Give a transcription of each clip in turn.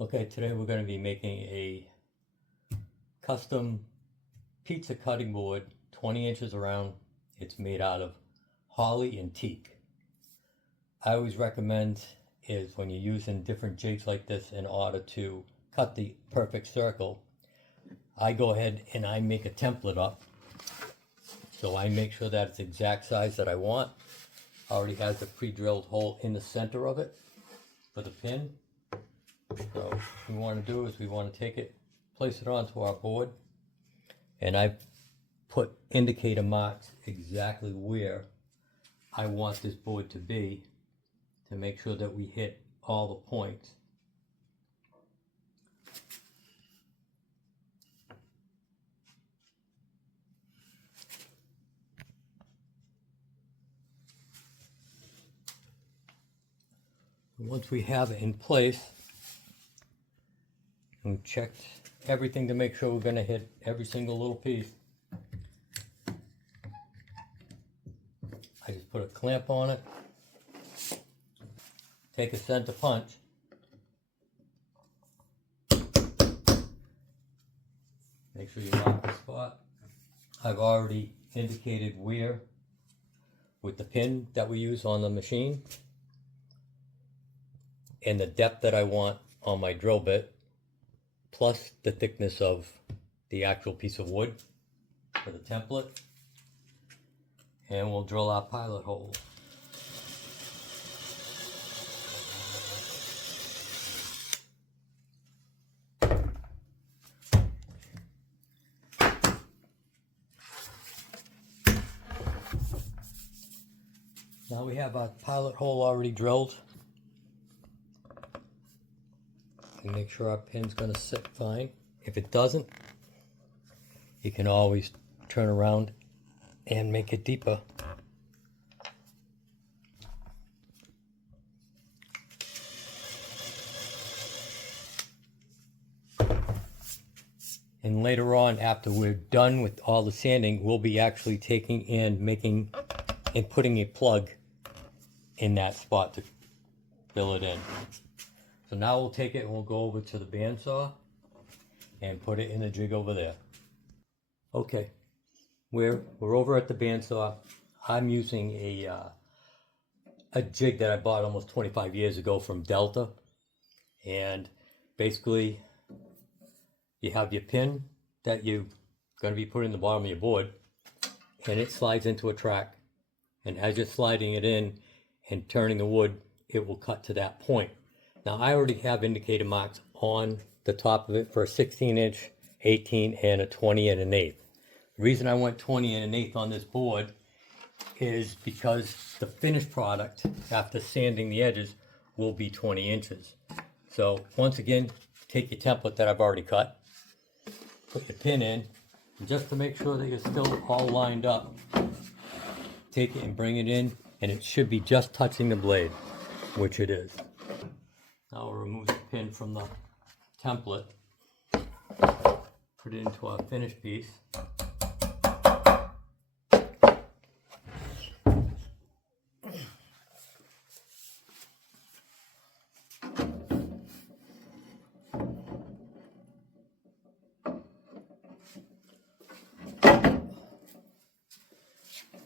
Okay, today we're going to be making a custom pizza cutting board, 20 inches around. It's made out of holly and teak. I always recommend is when you're using different jigs like this in order to cut the perfect circle, I go ahead and I make a template up. So I make sure that it's the exact size that I want. Already has a pre-drilled hole in the center of it for the pin. So what we want to do is we want to take it, place it onto our board, and I put indicator marks exactly where I want this board to be to make sure that we hit all the points. Once we have it in place, we checked everything to make sure we're going to hit every single little piece. I just put a clamp on it, take a center punch, make sure you mark the spot. I've already indicated where with the pin that we use on the machine and the depth that I want on my drill bit, plus the thickness of the actual piece of wood for the template. And we'll drill our pilot hole. Now we have our pilot hole already drilled. And make sure our pin's going to sit fine. If it doesn't, you can always turn around and make it deeper. And later on, after we're done with all the sanding, we'll be actually taking and making and putting a plug in that spot to fill it in. So now we'll take it and we'll go over to the bandsaw and put it in the jig over there. Okay, we're over at the bandsaw. I'm using a jig that I bought almost 25 years ago from Delta. And basically, you have your pin that you're going to be putting in the bottom of your board, and it slides into a track. And as you're sliding it in and turning the wood, it will cut to that point. Now I already have indicator marks on the top of it for a 16-inch, 18, and a 20 and an 1/8. The reason I went 20 and an 1/8 on this board is because the finished product, after sanding the edges, will be 20 inches. So once again, take your template that I've already cut, put your pin in, and just to make sure that you're still all lined up, take it and bring it in, and it should be just touching the blade, which it is. Now we'll remove the pin from the template, put it into our finished piece.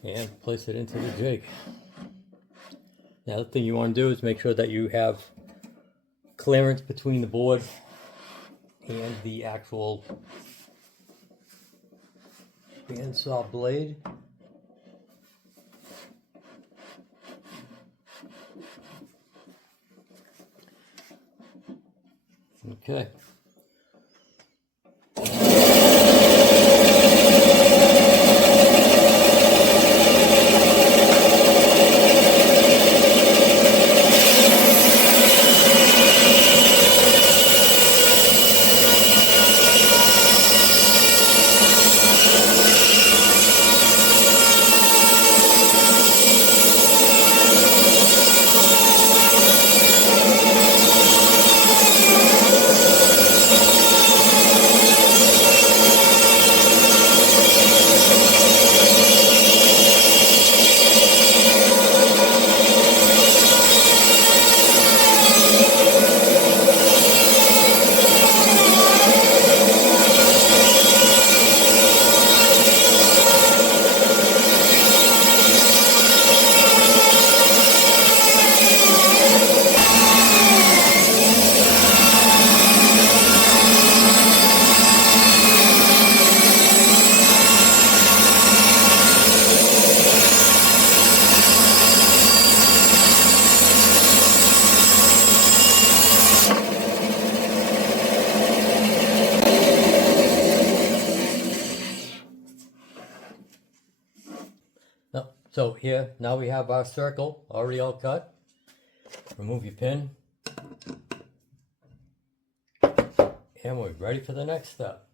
And place it into the jig. Now the thing you want to do is make sure that you have clearance between the board and the actual bandsaw blade. Okay. So here, now we have our circle already all cut. Remove your pin. And we're ready for the next step.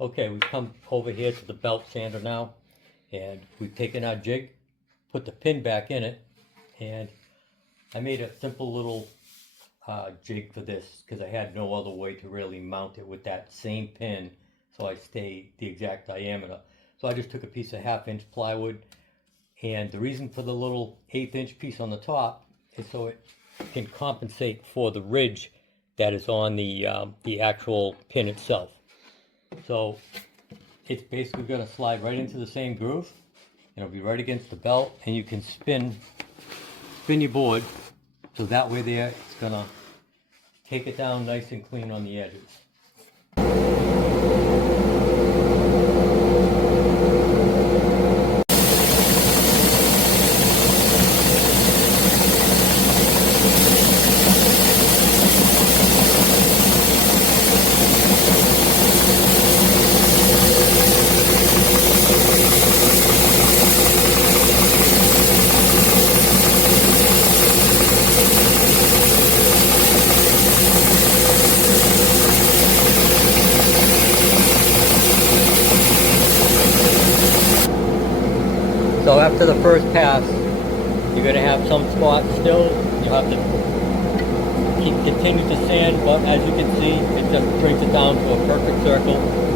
Okay, we've come over here to the belt sander now. And we've taken our jig, put the pin back in it. And I made a simple little jig for this because I had no other way to really mount it with that same pin so I stay the exact diameter. So I just took a piece of 1/2 inch plywood, and the reason for the little 1/8 inch piece on the top is so it can compensate for the ridge that is on the actual pin itself. So it's basically going to slide right into the same groove, and it'll be right against the belt, and you can spin your board so that way there it's going to take it down nice and clean on the edges. So after the first pass, you're going to have some spots still. You'll have to continue to sand, but as you can see, it just brings it down to a perfect circle.